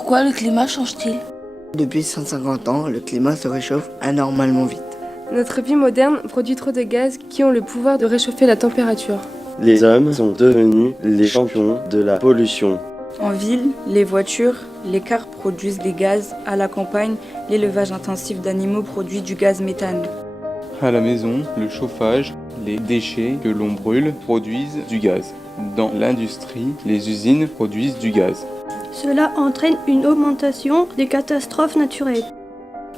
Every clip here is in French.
Pourquoi le climat change-t-il? Depuis 150 ans, le climat se réchauffe anormalement vite. Notre vie moderne produit trop de gaz qui ont le pouvoir de réchauffer la température. Les hommes sont devenus les champions de la pollution. En ville, les voitures, les cars produisent des gaz. À la campagne, l'élevage intensif d'animaux produit du gaz méthane. À la maison, le chauffage, les déchets que l'on brûle produisent du gaz. Dans l'industrie, les usines produisent du gaz. Cela entraîne une augmentation des catastrophes naturelles.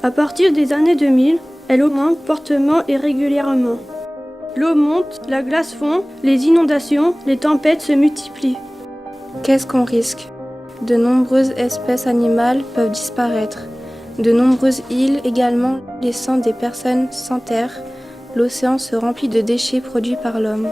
À partir des années 2000, elle augmente fortement et régulièrement. L'eau monte, la glace fond, les inondations, les tempêtes se multiplient. Qu'est-ce qu'on risque? De nombreuses espèces animales peuvent disparaître. De nombreuses îles également, laissant des personnes sans terre. L'océan se remplit de déchets produits par l'homme.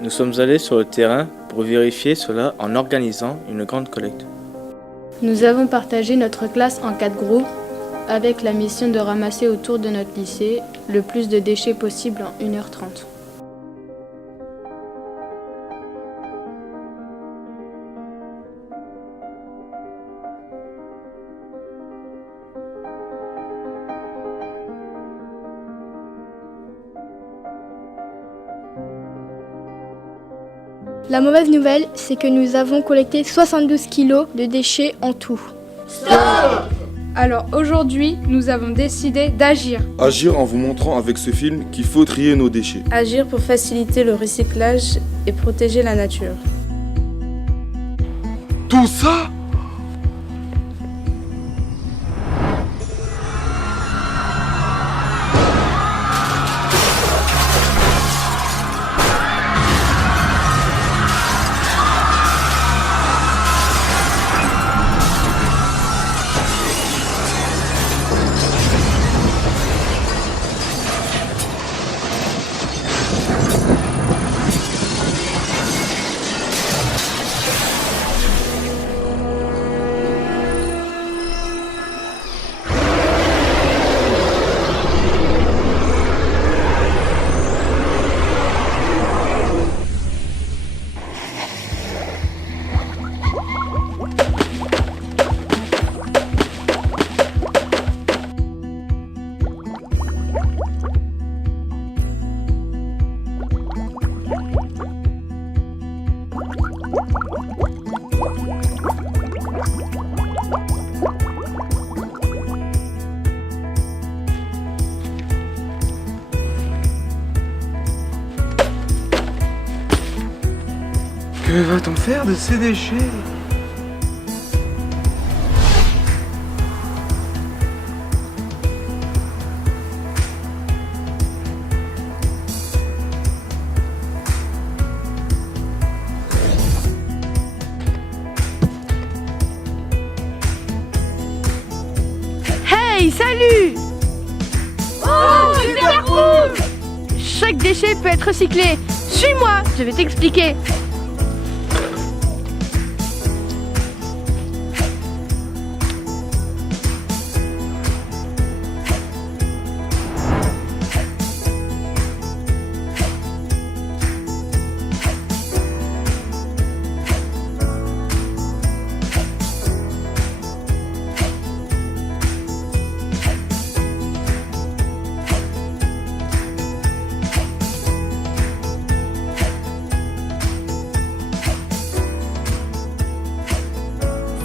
Nous sommes allés sur le terrain pour vérifier cela en organisant une grande collecte. Nous avons partagé notre classe en 4 groupes avec la mission de ramasser autour de notre lycée le plus de déchets possible en 1h30. La mauvaise nouvelle, c'est que nous avons collecté 72 kilos de déchets en tout. Stop! Alors aujourd'hui, nous avons décidé d'agir. Agir en vous montrant avec ce film qu'il faut trier nos déchets. Agir pour faciliter le recyclage et protéger la nature. Tout ça? Que va-t-on faire de ces déchets? Hey, salut! Oh, super cool! Chaque déchet peut être recyclé. Suis-moi, je vais t'expliquer.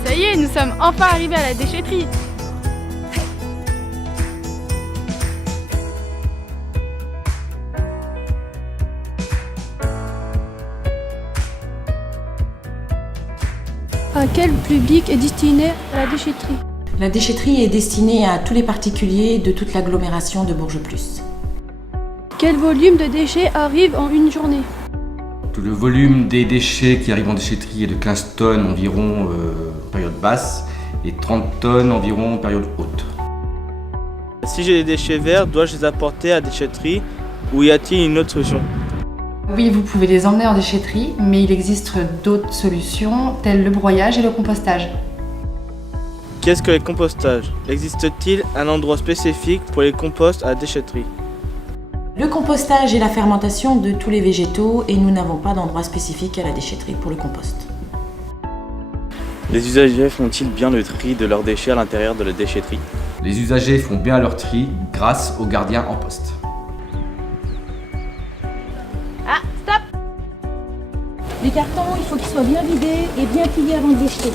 Ça y est, nous sommes enfin arrivés à la déchetterie. À quel public est destinée la déchetterie? La déchetterie est destinée à tous les particuliers de toute l'agglomération de Bourges-Plus. Quel volume de déchets arrive en une journée? Le volume des déchets qui arrivent en déchetterie est de 15 tonnes environ en période basse et 30 tonnes environ en période haute. Si j'ai des déchets verts, dois-je les apporter à la déchetterie ou y a-t-il une autre solution? Oui, vous pouvez les emmener en déchetterie, mais il existe d'autres solutions telles le broyage et le compostage. Qu'est-ce que le compostage? Existe-t-il un endroit spécifique pour les composts à la déchetterie? Le compostage est la fermentation de tous les végétaux et nous n'avons pas d'endroit spécifique à la déchetterie pour le compost. Les usagers font-ils bien le tri de leurs déchets à l'intérieur de la déchetterie? Les usagers font bien leur tri grâce aux gardiens en poste. Ah, stop! Les cartons, il faut qu'ils soient bien vidés et bien pliés avant de les jeter.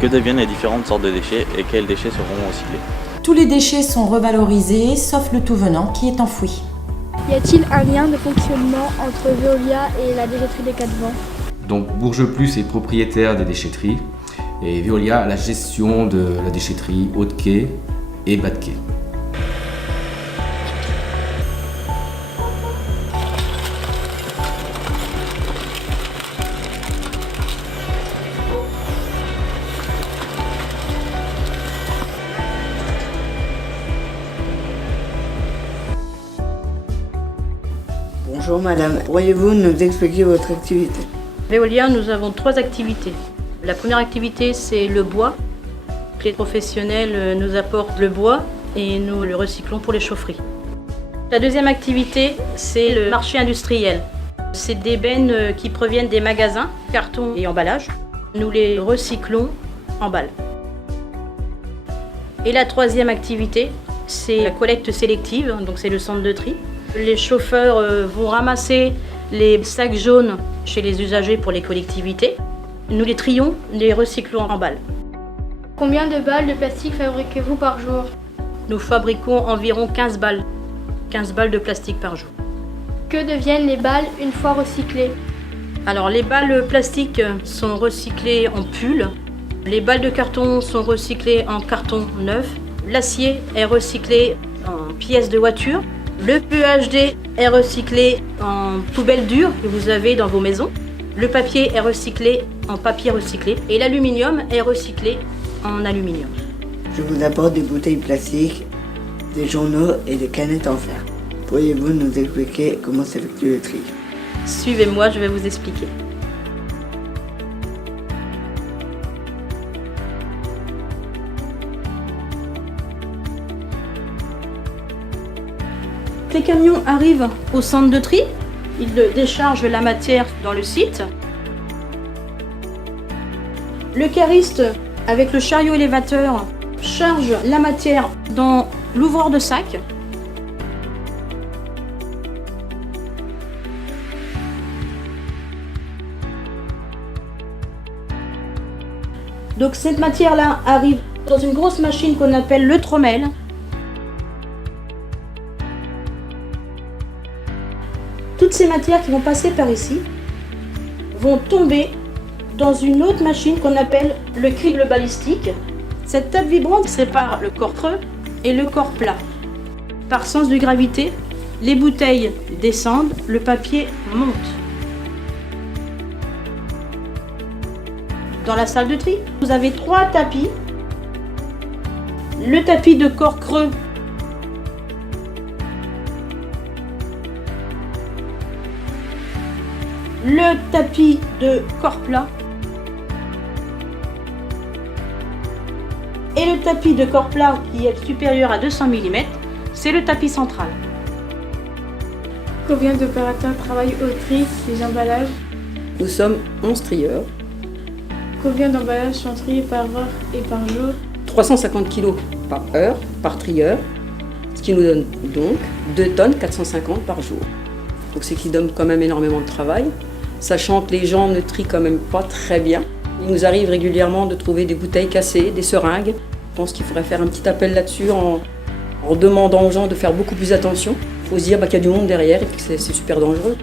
Que deviennent les différentes sortes de déchets et quels déchets seront recyclés? Tous les déchets sont revalorisés, sauf le tout venant qui est enfoui. Y a-t-il un lien de fonctionnement entre Veolia et la déchetterie des Quatre Vents? Donc Bourges Plus est propriétaire des déchetteries et Veolia a la gestion de la déchetterie haut de quai et bas de quai. Bonjour madame, pourriez-vous nous expliquer votre activité? Veolia, nous avons 3 activités. La première activité, c'est le bois. Les professionnels nous apportent le bois et nous le recyclons pour les chaufferies. La deuxième activité, c'est le marché industriel. C'est des bennes qui proviennent des magasins, cartons et emballages. Nous les recyclons en balles. Et la troisième activité, c'est la collecte sélective, donc c'est le centre de tri. Les chauffeurs vont ramasser les sacs jaunes chez les usagers pour les collectivités. Nous les trions, les recyclons en balles. Combien de balles de plastique fabriquez-vous par jour? Nous fabriquons environ 15 balles. 15 balles de plastique par jour. Que deviennent les balles une fois recyclées? Alors les balles plastiques sont recyclées en pull. Les balles de carton sont recyclées en carton neuf. L'acier est recyclé en pièces de voiture. Le PEHD est recyclé en poubelle dure que vous avez dans vos maisons. Le papier est recyclé en papier recyclé. Et l'aluminium est recyclé en aluminium. Je vous apporte des bouteilles plastiques, des journaux et des canettes en fer. Pourriez-vous nous expliquer comment s'effectue le tri? Suivez-moi, je vais vous expliquer. Les camions arrivent au centre de tri, ils déchargent la matière dans le site. Le cariste, avec le chariot élévateur, charge la matière dans l'ouvreur de sac. Donc cette matière-là arrive dans une grosse machine qu'on appelle le trommel. Toutes ces matières qui vont passer par ici vont tomber dans une autre machine qu'on appelle le crible balistique. Cette table vibrante sépare le corps creux et le corps plat. Par sens de gravité, les bouteilles descendent, le papier monte. Dans la salle de tri, vous avez 3 tapis. Le tapis de corps creux le tapis de corps plat et le tapis de corps plat qui est supérieur à 200 mm, c'est le tapis central. Combien d'opérateurs travaillent au tri des emballages? Nous sommes 11 trieurs. Combien d'emballages sont triés par heure et par jour? 350 kg par heure, par trieur, ce qui nous donne donc 2 tonnes 450 par jour. Donc c'est qui donne quand même énormément de travail, sachant que les gens ne trient quand même pas très bien. Il nous arrive régulièrement de trouver des bouteilles cassées, des seringues. Je pense qu'il faudrait faire un petit appel là-dessus en demandant aux gens de faire beaucoup plus attention. Il faut se dire qu'il y a du monde derrière et que c'est super dangereux.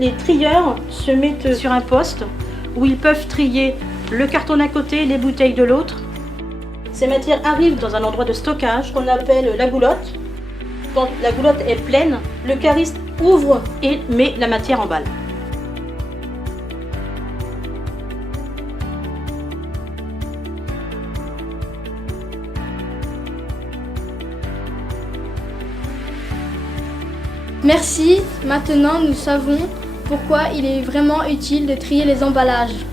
Les trieurs se mettent sur un poste où ils peuvent trier le carton d'un côté, les bouteilles de l'autre. Ces matières arrivent dans un endroit de stockage qu'on appelle la goulotte. Quand la goulotte est pleine, le cariste ouvre et met la matière en balle. Merci, maintenant nous savons pourquoi il est vraiment utile de trier les emballages.